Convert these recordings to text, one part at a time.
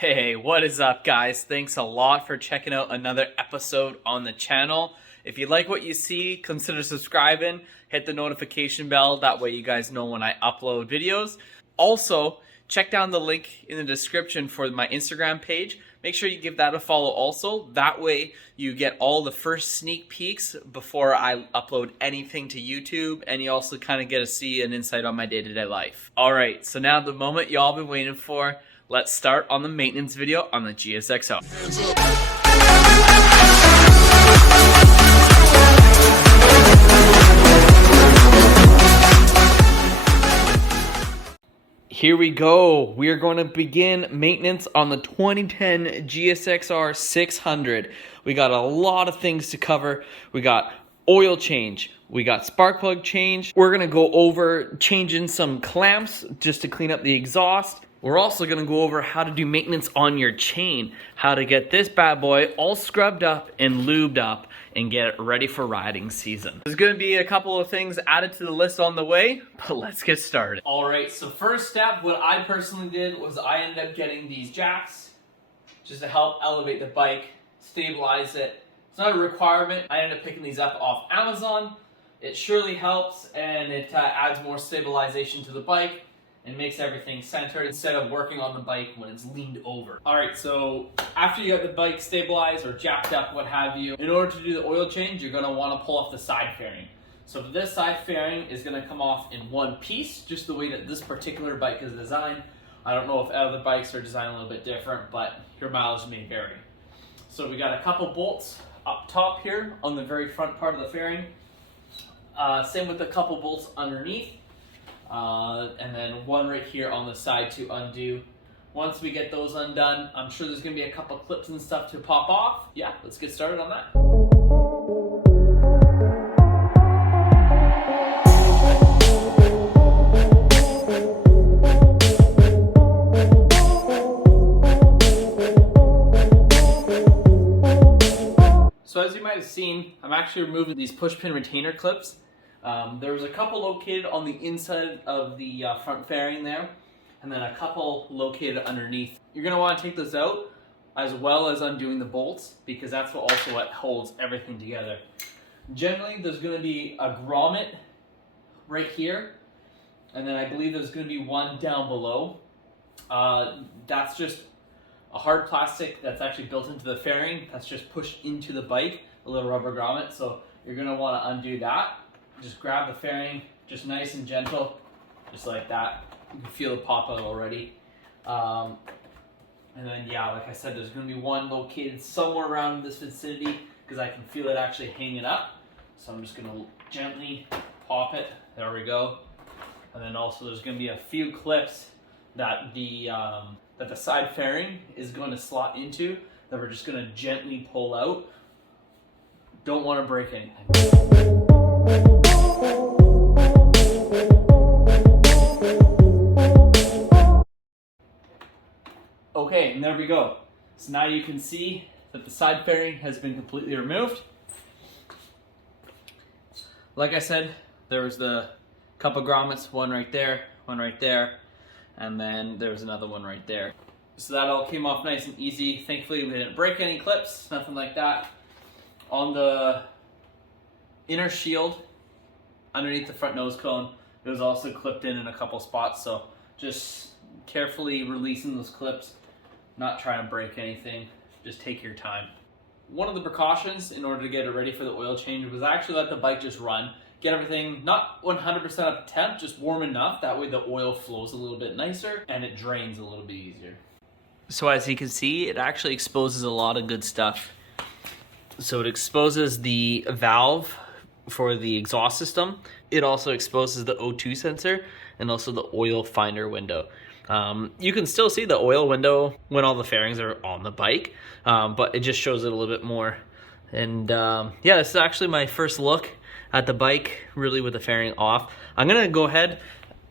Hey, what is up, guys? Thanks a lot for checking out another episode on the channel. If you like what you see, consider subscribing, hit the notification bell, that way you guys know when I upload videos. Also, check down the link in the description for my Instagram page. Make sure you give that a follow also. That way you get all the first sneak peeks before I upload anything to YouTube, and you also kind of get to see an insight on my day-to-day life. All right, so now the moment y'all been waiting for. Let's start on the maintenance video on the Gsxr. Here we go. We are going to begin maintenance on the 2010 Gsxr 600. We got a lot of things to cover. We got oil change. We got spark plug change. We're going to go over changing some clamps just to clean up the exhaust. We're also going to go over how to do maintenance on your chain, how to get this bad boy all scrubbed up and lubed up and get it ready for riding season. There's going to be a couple of things added to the list on the way, but let's get started. All right, so first step, what I personally did was I ended up getting these jacks just to help elevate the bike, stabilize it. It's not a requirement. I ended up picking these up off Amazon. It surely helps, and it adds more stabilization to the bike and makes everything centered instead of working on the bike when it's leaned over. All right, so after you have the bike stabilized or jacked up, what have you, in order to do the oil change, you're gonna wanna pull off the side fairing. So this side fairing is gonna come off in one piece, just the way that this particular bike is designed. I don't know if other bikes are designed a little bit different, but your mileage may vary. So we got a couple bolts up top here on the very front part of the fairing. Same with a couple bolts underneath. And then one right here on the side to undo. Once we get those undone, I'm sure there's going to be a couple clips and stuff to pop off. Yeah, let's get started on that. So as you might have seen, I'm actually removing these push pin retainer clips. There was a couple located on the inside of the front fairing there, and then a couple located underneath. You're going to want to take those out, as well as undoing the bolts, because that's what holds everything together. Generally, there's going to be a grommet right here, and then I believe there's going to be one down below. That's just a hard plastic that's actually built into the fairing. That's just pushed into the bike, a little rubber grommet, so you're going to want to undo that. Just grab the fairing, just nice and gentle, just like that. You can feel it pop out already. And then, yeah, like I said, there's going to be one located somewhere around this vicinity because I can feel it actually hanging up. So I'm just going to gently pop it. There we go. And then also there's going to be a few clips that the side fairing is going to slot into that we're just going to gently pull out. Don't want to break anything. Okay, and there we go. So now you can see that the side fairing has been completely removed. Like I said, there was the couple grommets, one right there, and then there was another one right there. So that all came off nice and easy. Thankfully, we didn't break any clips, nothing like that. On the inner shield, underneath the front nose cone, it was also clipped in a couple spots, so just carefully releasing those clips, not trying to break anything, just take your time. One of the precautions in order to get it ready for the oil change was actually let the bike just run, get everything not 100% up to temp, just warm enough, that way the oil flows a little bit nicer and it drains a little bit easier. So as you can see, it actually exposes a lot of good stuff. So it exposes the valve for the exhaust system. It also exposes the O2 sensor and also the oil finder window. You can still see the oil window when all the fairings are on the bike, but it just shows it a little bit more. And yeah, this is actually my first look at the bike, really with the fairing off. I'm gonna go ahead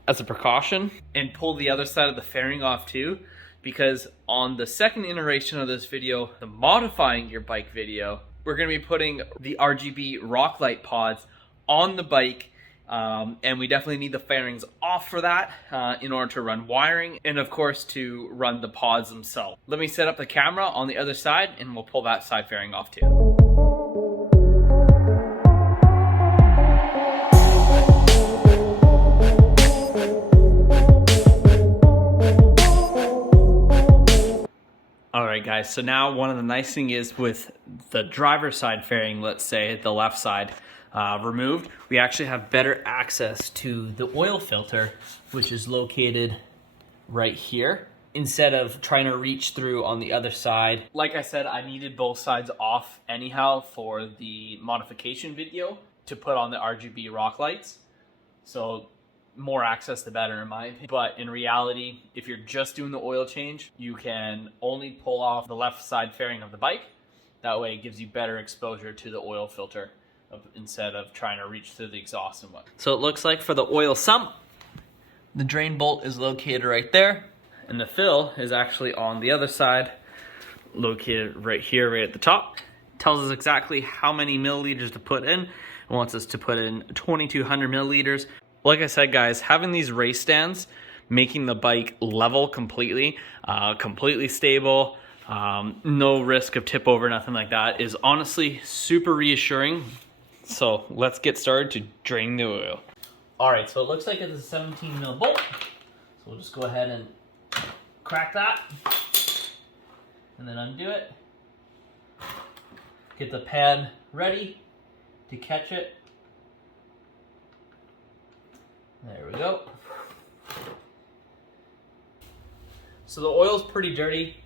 as a precaution and pull the other side of the fairing off too, because on the second iteration of this video, the modifying your bike video, we're going to be putting the RGB rock light pods on the bike And we definitely need the fairings off for that in order to run wiring and of course to run the pods themselves. Let me set up the camera on the other side and we'll pull that side fairing off too. Alright guys, so now one of the nice things is with the driver's side fairing, let's say the left side removed, we actually have better access to the oil filter, which is located right here, instead of trying to reach through on the other side. Like I said, I needed both sides off anyhow for the modification video to put on the RGB rock lights. So more access the better in my opinion. But in reality, if you're just doing the oil change, you can only pull off the left side fairing of the bike. That way it gives you better exposure to the oil filter instead of trying to reach through the exhaust and what. So it looks like for the oil sump, the drain bolt is located right there, and the fill is actually on the other side, located right here, right at the top. It tells us exactly how many milliliters to put in. It wants us to put in 2,200 milliliters. Like I said, guys, having these race stands, making the bike level completely, completely stable, no risk of tip over, nothing like that, is honestly super reassuring. So let's get started to drain the oil. All right, so it looks like it's a 17 mil bolt. So we'll just go ahead and crack that and then undo it. Get the pad ready to catch it. There we go. So the oil's pretty dirty.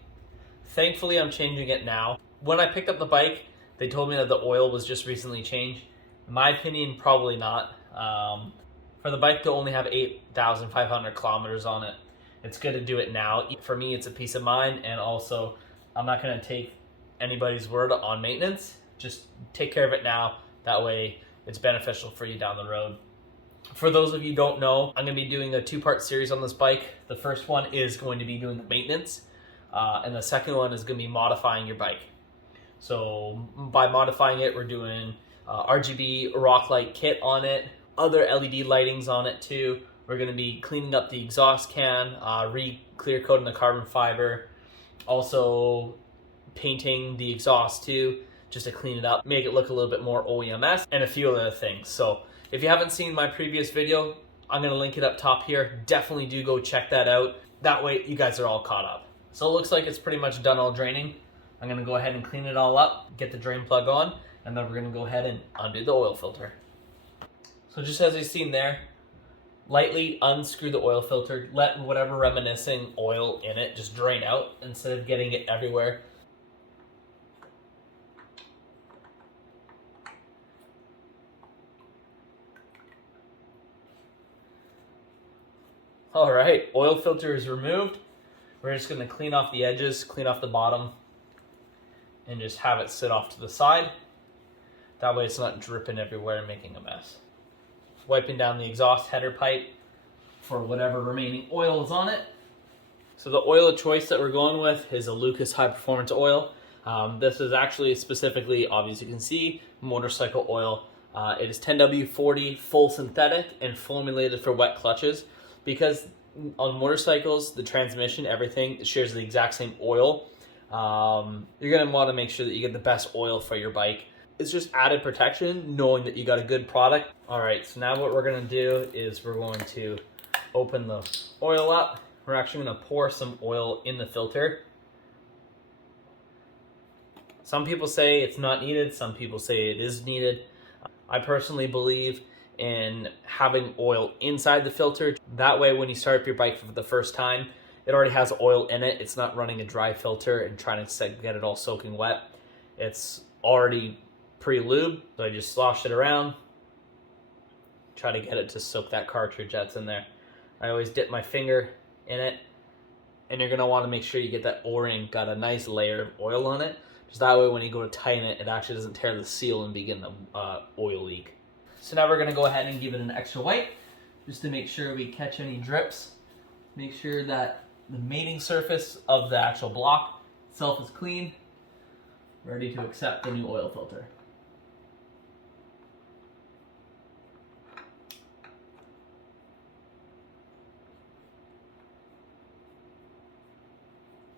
Thankfully, I'm changing it now. When I picked up the bike, they told me that the oil was just recently changed. In my opinion, probably not. For the bike to only have 8,500 kilometers on it, it's good to do it now. For me, it's a peace of mind, and also I'm not going to take anybody's word on maintenance. Just take care of it now. That way it's beneficial for you down the road. For those of you who don't know, I'm going to be doing a two-part series on this bike. The first one is going to be doing the maintenance, and the second one is going to be modifying your bike. So by modifying it, we're doing RGB rock light kit on it, other LED lightings on it too. We're going to be cleaning up the exhaust can, clear coating the carbon fiber, also painting the exhaust too, just to clean it up, make it look a little bit more OEMS, and a few other things. So if you haven't seen my previous video, I'm going to link it up top here. Definitely do go check that out. That way you guys are all caught up. So it looks like it's pretty much done all draining. I'm going to go ahead and clean it all up, get the drain plug on, and then we're going to go ahead and undo the oil filter. So just as you've seen there, lightly unscrew the oil filter, let whatever reminiscing oil in it just drain out instead of getting it everywhere. All right, oil filter is removed. We're just gonna clean off the edges, clean off the bottom, and just have it sit off to the side. That way it's not dripping everywhere and making a mess. Wiping down the exhaust header pipe for whatever remaining oil is on it. So the oil of choice that we're going with is a Lucas High Performance Oil. This is actually specifically, obviously you can see, motorcycle oil. It is 10W40 full synthetic and formulated for wet clutches. Because on motorcycles, the transmission, everything shares the exact same oil. You're going to want to make sure that you get the best oil for your bike. It's just added protection, knowing that you got a good product. All right, so now what we're going to do is we're going to open the oil up. We're actually going to pour some oil in the filter. Some people say it's not needed. Some people say it is needed. I personally believe in having oil inside the filter. That way when you start up your bike for the first time, it already has oil in it. It's not running a dry filter and trying to get it all soaking wet. It's already pre-lube, so I just slosh it around, try to get it to soak that cartridge that's in there. I always dip my finger in it, and you're going to want to make sure you get that O-ring got a nice layer of oil on it, just that way when you go to tighten it, it actually doesn't tear the seal and begin the oil leak. So now we're going to go ahead and give it an extra wipe, just to make sure we catch any drips. Make sure that the mating surface of the actual block itself is clean, ready to accept the new oil filter.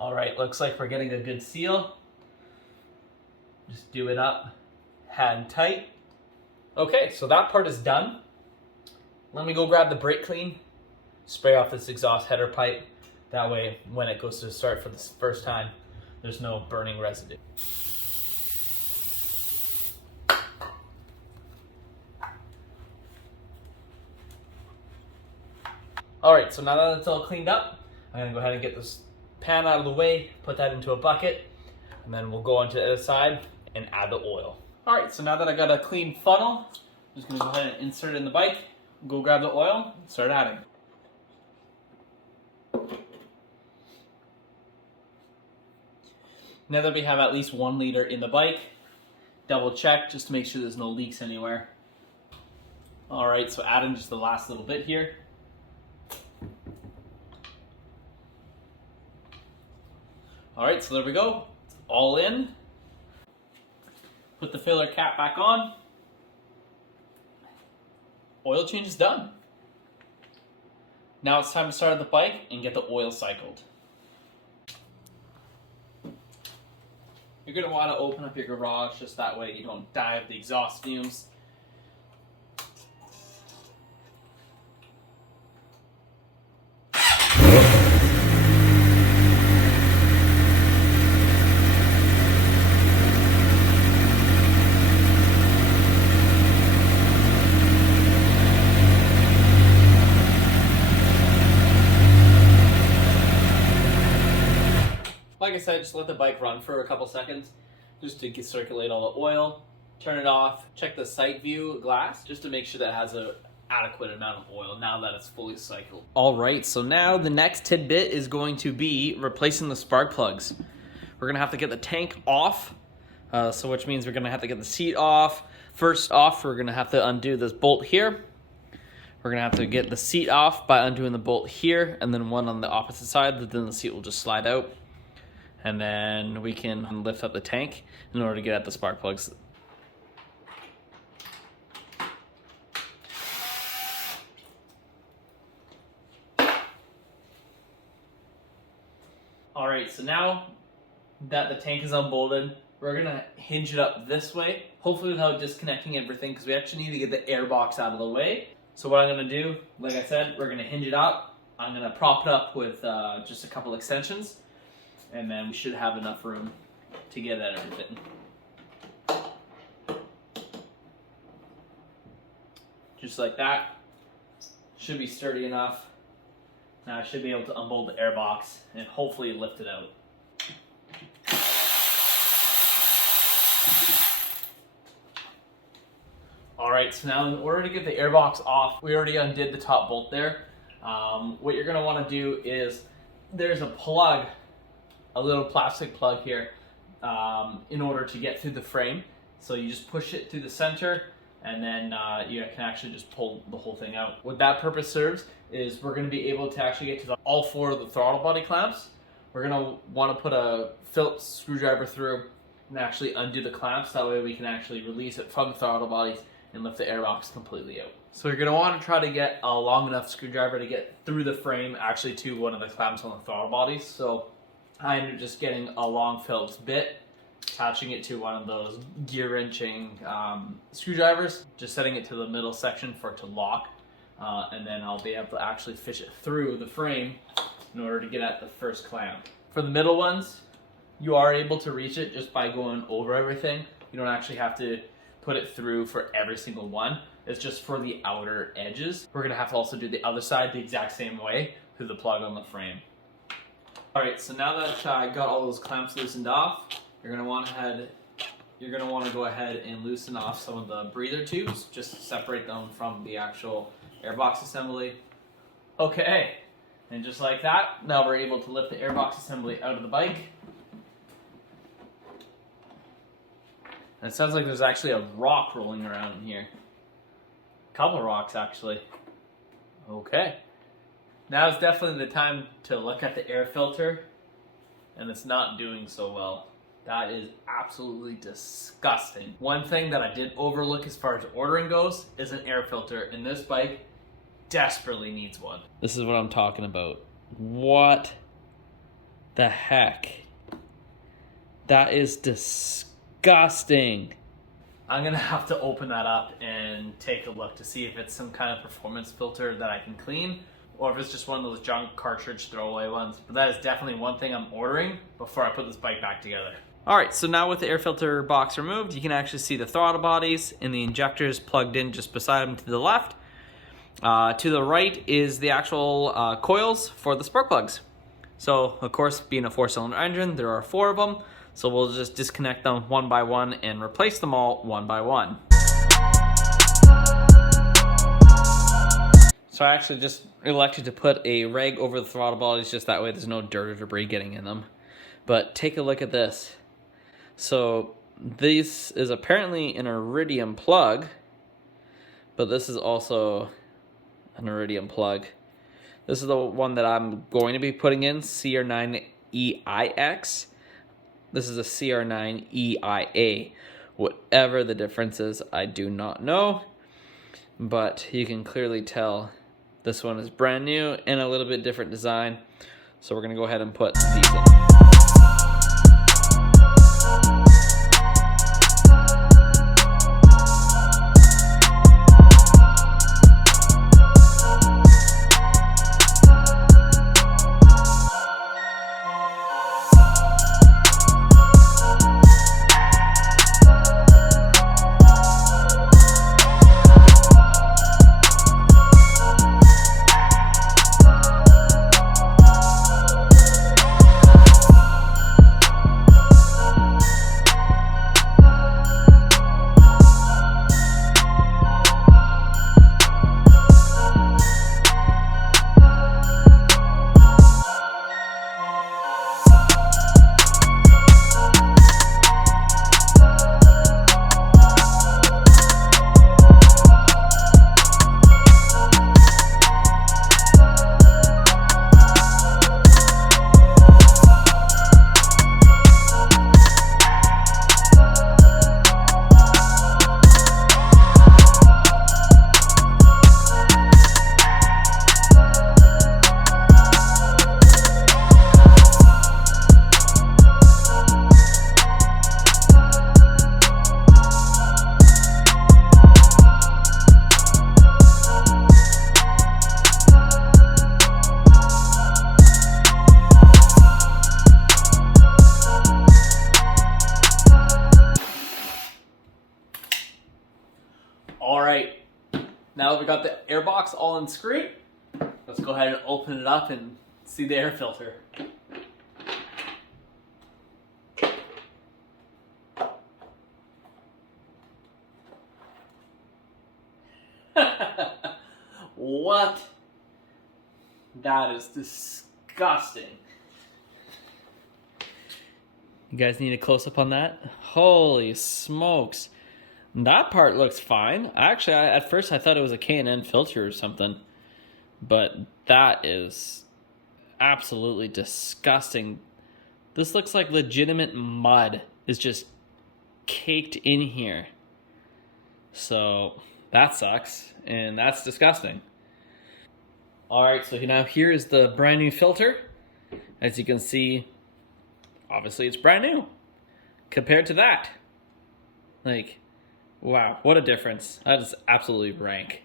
All right, looks like we're getting a good seal. Just do it up, hand tight. Okay, so that part is done. Let me go grab the brake clean, spray off this exhaust header pipe. That way, when it goes to start for the first time, there's no burning residue. All right, so now that it's all cleaned up, I'm gonna go ahead and get this pan out of the way, put that into a bucket, and then we'll go onto the other side and add the oil. All right, so now that I got a clean funnel, I'm just gonna go ahead and insert it in the bike, go grab the oil, and start adding. Now that we have at least 1 liter in the bike, double check just to make sure there's no leaks anywhere. All right, so add in just the last little bit here. All right, so there we go. It's all in. Put the filler cap back on. Oil change is done. Now it's time to start the bike and get the oil cycled. You're gonna wanna open up your garage just that way you don't die of the exhaust fumes. Like I said, just let the bike run for a couple seconds just to circulate all the oil. Turn it off. Check the sight view glass just to make sure that it has an adequate amount of oil now that it's fully cycled. All right, so now the next tidbit is going to be replacing the spark plugs. We're gonna have to get the tank off, so which means we're gonna have to get the seat off. First off, we're gonna have to undo this bolt here. We're gonna have to get the seat off by undoing the bolt here, and then one on the opposite side, but then the seat will just slide out. And then we can lift up the tank in order to get at the spark plugs. All right, so now that the tank is unbolted, we're gonna hinge it up this way, hopefully without disconnecting everything, because we actually need to get the air box out of the way. So what I'm gonna do, like I said, we're gonna hinge it up. I'm gonna prop it up with just a couple extensions, and then we should have enough room to get at everything. Just like that. Should be sturdy enough. Now I should be able to unbolt the air box and hopefully lift it out. Alright, so now in order to get the air box off, we already undid the top bolt there. What you're going to want to do is, there's a plug, a little plastic plug here, in order to get through the frame. So you just push it through the center, and then you can actually just pull the whole thing out. What that purpose serves is we're going to be able to actually get to all 4 of the throttle body clamps. We're going to want to put a Phillips screwdriver through and actually undo the clamps. That way we can actually release it from the throttle bodies and lift the airbox completely out. So you're going to want to try to get a long enough screwdriver to get through the frame actually to one of the clamps on the throttle bodies. So I ended up just getting a long Phillips bit, attaching it to one of those gear wrenching screwdrivers, just setting it to the middle section for it to lock, and then I'll be able to actually fish it through the frame in order to get at the first clamp. For the middle ones, you are able to reach it just by going over everything. You don't actually have to put it through for every single one. It's just for the outer edges. We're gonna have to also do the other side the exact same way through the plug on the frame. All right, so now that I got all those clamps loosened off, you're gonna want to go ahead and loosen off some of the breather tubes, just to separate them from the actual airbox assembly. Okay, and just like that, now we're able to lift the airbox assembly out of the bike. And it sounds like there's actually a rock rolling around in here. A couple rocks, actually. Okay. Now is definitely the time to look at the air filter, and it's not doing so well. That is absolutely disgusting. One thing that I did overlook as far as ordering goes is an air filter, and this bike desperately needs one. This is what I'm talking about. What The heck? That is disgusting. I'm gonna have to open that up and take a look to see if it's some kind of performance filter that I can clean, or if it's just one of those junk cartridge throwaway ones. But that is definitely one thing I'm ordering before I put this bike back together. All right, so now with the air filter box removed, you can actually see the throttle bodies and the injectors plugged in just beside them to the left. To the right is the actual coils for the spark plugs. So, of course, being a 4-cylinder engine, there are 4 of them. So we'll just disconnect them one by one and replace them all one by one. So I actually just elected to put a rag over the throttle bodies, just that way there's no dirt or debris getting in them. But take a look at this. So this is apparently an iridium plug, but this is also an iridium plug. This is the one that I'm going to be putting in, CR9EIX. This is a CR9EIA. Whatever the difference is, I do not know. But you can clearly tell this one is brand new and a little bit different design. So we're going to go ahead and put these in. All right, now that we got the air box all unscrewed, let's go ahead and open it up and see the air filter. What? That is disgusting. You guys need a close-up on that? Holy smokes. That part looks fine. Actually, at first I thought it was a K&N filter or something. But that is absolutely disgusting. This looks like legitimate mud is just caked in here. So that sucks, and that's disgusting. Alright, so now here is the brand new filter. As you can see, obviously it's brand new compared to that. Like, wow, what a difference. That is absolutely rank.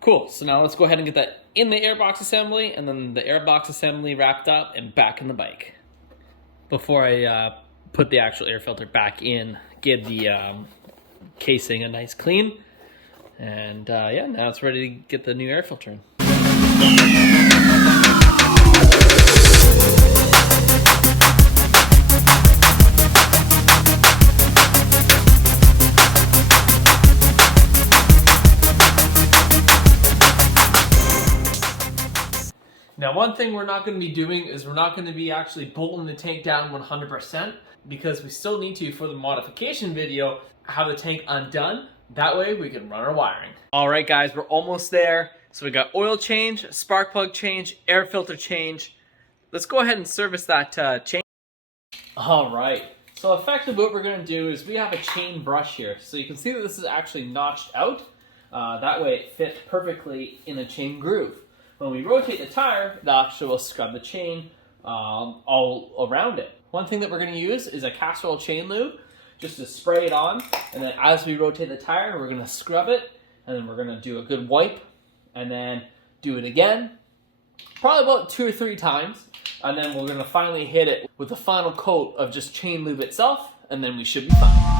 Cool, so now let's go ahead and get that in the airbox assembly, and then the airbox assembly wrapped up and back in the bike. Before I put the actual air filter back in, give the casing a nice clean. And yeah, now it's ready to get the new air filter in. Now, one thing we're not going to be doing is we're not going to be actually bolting the tank down 100%, because we still need to, for the modification video, have the tank undone. That way we can run our wiring. All right, guys, we're almost there. So we got oil change, spark plug change, air filter change. Let's go ahead and service that chain. All right, so effectively what we're going to do is we have a chain brush here. So you can see that this is actually notched out. That way it fits perfectly in a chain groove. When we rotate the tire, it actually will scrub the chain, all around it. One thing that we're going to use is a castor oil chain lube, just to spray it on, and then as we rotate the tire, we're going to scrub it, and then we're going to do a good wipe, and then do it again, probably about 2 or 3 times, and then we're going to finally hit it with the final coat of just chain lube itself, and then we should be fine.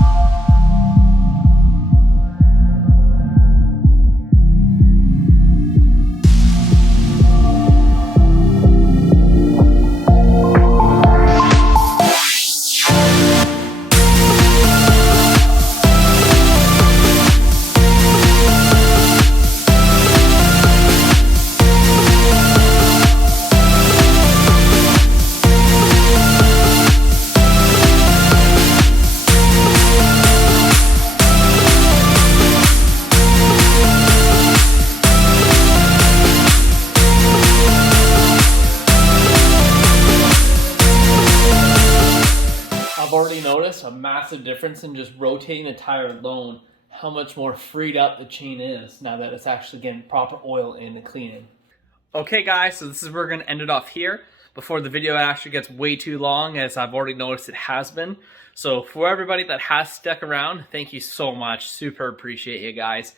I've already noticed a massive difference in just rotating the tire alone, how much more freed up the chain is now that it's actually getting proper oil in the cleaning. Okay guys, so this is where we're going to end it off here before the video actually gets way too long, as I've already noticed it has been. So for everybody that has stuck around, thank you so much. Super appreciate you guys.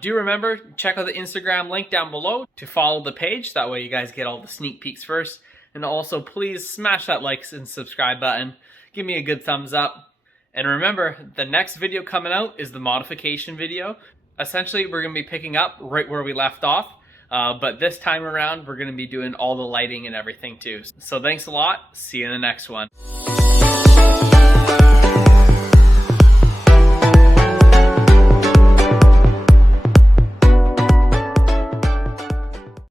Do remember, check out the Instagram link down below to follow the page. That way you guys get all the sneak peeks first. And also please smash that like and subscribe button. Give me a good thumbs up. And remember, the next video coming out is the modification video. Essentially, we're going to be picking up right where we left off. But this time around, we're going to be doing all the lighting and everything too. So thanks a lot. See you in the next one.